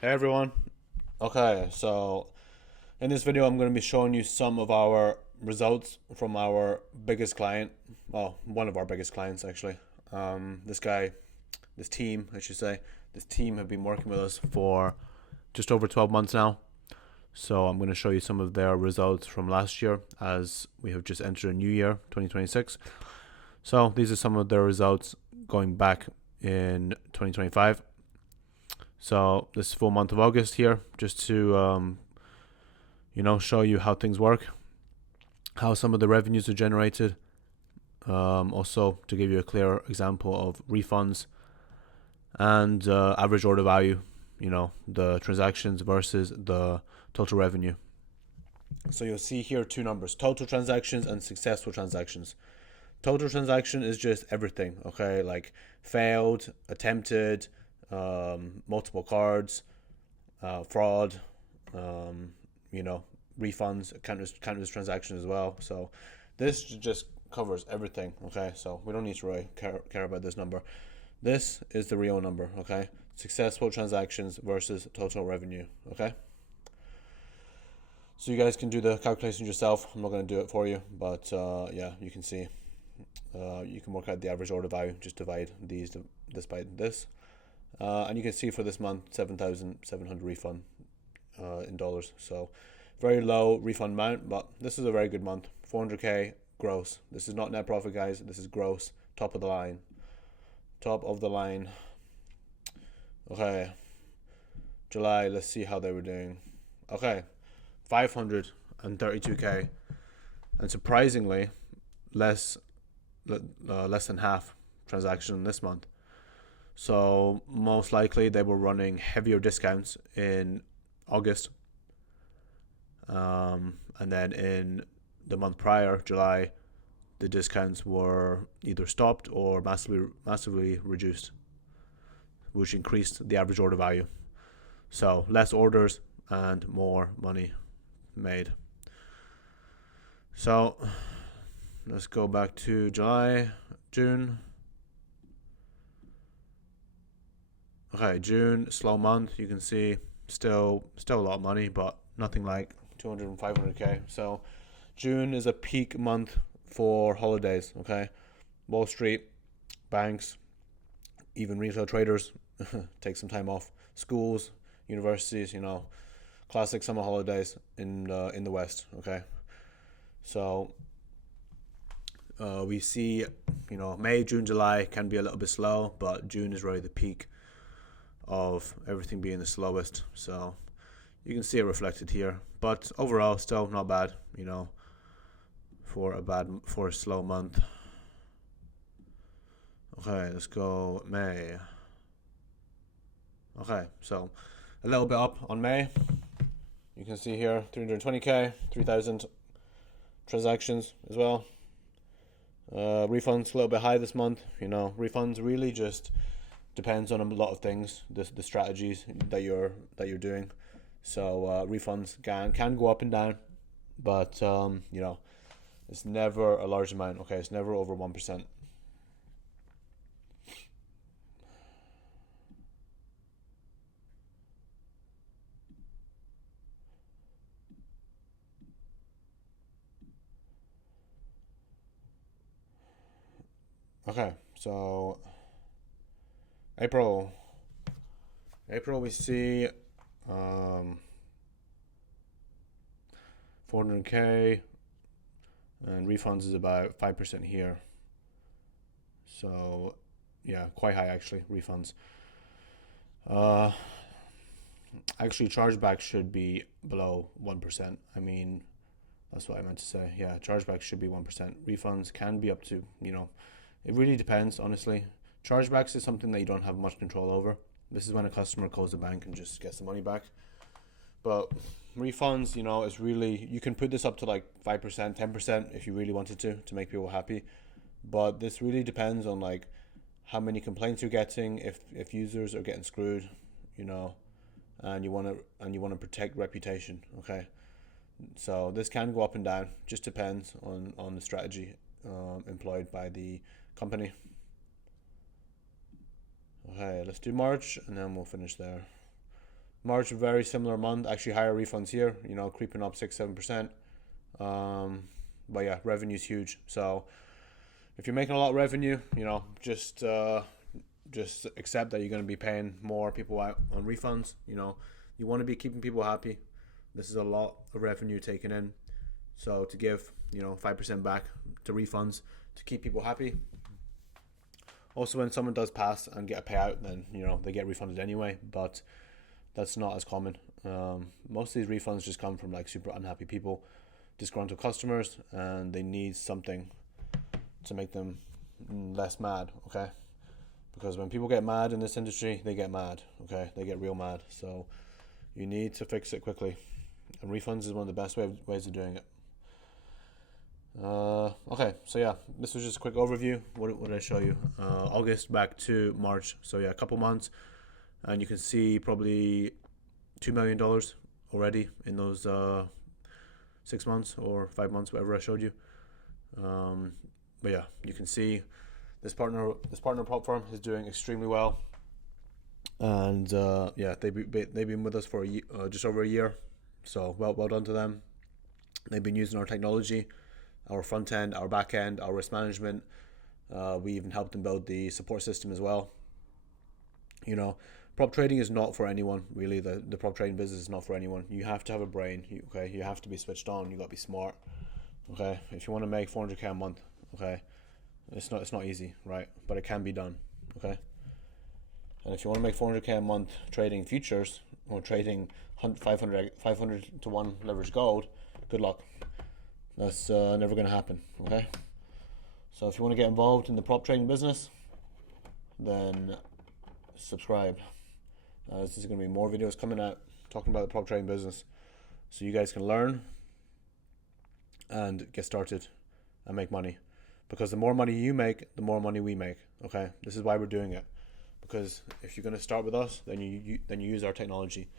Hey everyone. Okay, so in this video, I'm going to be showing you some of our results from our biggest client. Well, one of our biggest clients, actually. This guy, this team, I should say, this team have been working with us for just over 12 months now. So I'm going to show you some of their results from last year as we have just entered a new year, 2026. So these are some of their results going back in 2025. So this full month of August here, just to show you how things work, how some of the revenues are generated. Also to give you a clear example of refunds and average order value. The transactions versus the total revenue. So you'll see here two numbers: total transactions and successful transactions. Total transaction is just everything, okay? Like failed, attempted, multiple cards, fraud, um, you know, refunds, countless transactions as well. So this just covers everything, okay? So we don't need to really care about this number. This is the real number, okay? Successful transactions versus total revenue, okay? So you guys can do the calculation yourself. I'm not going to do it for you, but yeah, you can see. You can work out the average order value. Just divide this by this, and you can see for this month 7,700 refund in dollars. So very low refund amount, but this is a very good month. 400k gross. This is not net profit, guys. This is gross. Top of the line. Top of the line. Okay. July. Let's see how they were doing. Okay. 532k, and surprisingly, less less than half transaction this month. So most likely they were running heavier discounts in August, and then in the month prior, July, the discounts were either stopped or massively reduced, which increased the average order value. So less orders and more money made. So let's go back to July, June. Okay, June, slow month. You can see still a lot of money, but nothing like 200 and 500k. So June is a peak month for holidays, okay? Wall Street, banks, even retail traders take some time off. Schools, universities, classic summer holidays in the West, okay? So we see, May, June, July can be a little bit slow, but June is really the peak of everything being the slowest. So you can see it reflected here. But overall, still not bad, for a slow month. Okay, let's go May. Okay, so a little bit up on May. You can see here 320k, 3,000 transactions as well. Refunds a little bit high this month. Refunds really just depends on a lot of things. The strategies that you're doing. So refunds can go up and down, but it's never a large amount. Okay, it's never over 1%. Okay, so April. April we see 400k, and refunds is about 5% here. So yeah, quite high actually, refunds. Uh, Actually, chargebacks should be below 1%. I mean, that's what I meant to say. Yeah, chargebacks should be 1%. Refunds can be up to, it really depends, honestly. Chargebacks is something that you don't have much control over. This is when a customer calls the bank and just gets the money back. But refunds, is really, you can put this up to like 5%, 10% if you really wanted to make people happy. But this really depends on like how many complaints you're getting, if users are getting screwed, you know, and you want to protect reputation. Okay, so this can go up and down. Just depends on the strategy employed by the company. Okay, let's do March and then we'll finish there. March, very similar month. Actually, higher refunds here. You know, creeping up 6-7%. But yeah, revenue's huge. So if you're making a lot of revenue, you know, just accept that you're going to be paying more people out on refunds. You know, you want to be keeping people happy. This is a lot of revenue taken in. So to give, you know, 5% back to refunds to keep people happy. Also, when someone does pass and get a payout, then, you know, they get refunded anyway, but that's not as common. Most of these refunds just come from like super unhappy people, disgruntled customers, and they need something to make them less mad, okay? Because when people get mad in this industry, they get mad, okay? They get real mad. So you need to fix it quickly. And refunds is one of the best ways of doing it. Okay, so yeah, this was just a quick overview. What did I show you? August back to March. So yeah, a couple months. And you can see probably $2 million already in those 6 months or 5 months, whatever I showed you. But yeah, you can see this partner prop firm is doing extremely well, and yeah, they've been with us for just over a year, so well done to them. They've been using our technology, our front end, our back end, our risk management. We even helped them build the support system as well. You know, prop trading is not for anyone, really. The prop trading business is not for anyone. You have to have a brain, okay? You have to be switched on. You got to be smart, okay? If you want to make 400K a month, okay, it's not easy, right? But it can be done, okay? And if you want to make 400K a month trading futures or trading 500 to 1 leverage gold, good luck. That's never going to happen, okay? So if you want to get involved in the prop trading business, then subscribe. This is going to be more videos coming out talking about the prop trading business, so you guys can learn and get started and make money. Because the more money you make, the more money we make. Okay, this is why we're doing it. Because if you're going to start with us, then you use our technology,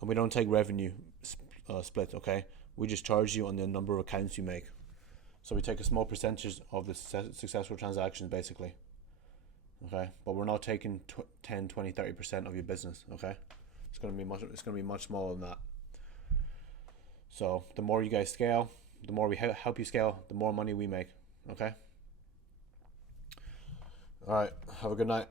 and we don't take revenue split. Okay, we just charge you on the number of accounts you make. So we take a small percentage of the successful transactions, basically. Okay, but we're not taking 10, 20, 30% of your business. Okay, it's going to be much smaller than that. So the more you guys scale, the more we help you scale, the more money we make. Okay. All right. Have a good night.